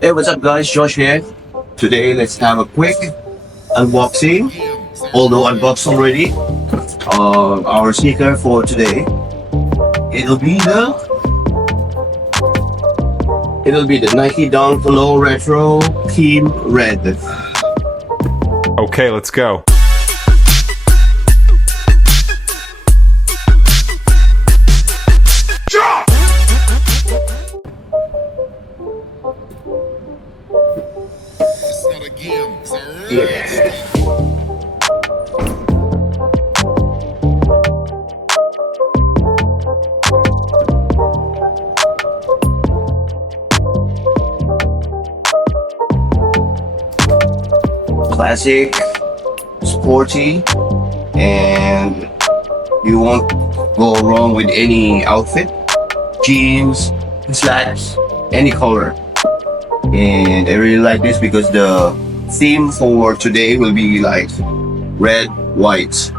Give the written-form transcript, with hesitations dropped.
Hey, what's up, guys? Josh here. Today, let's have a quick unboxing. Although unboxed already, our sneaker for today. It'll be the it'll be the Nike Dunk Low Retro Team Red. Okay, let's go. It's not a game, it's a Yeah. Classic, sporty, and you won't go wrong with any outfit. Jeans, slacks, any color. And I really like this because the theme for today will be like red, white.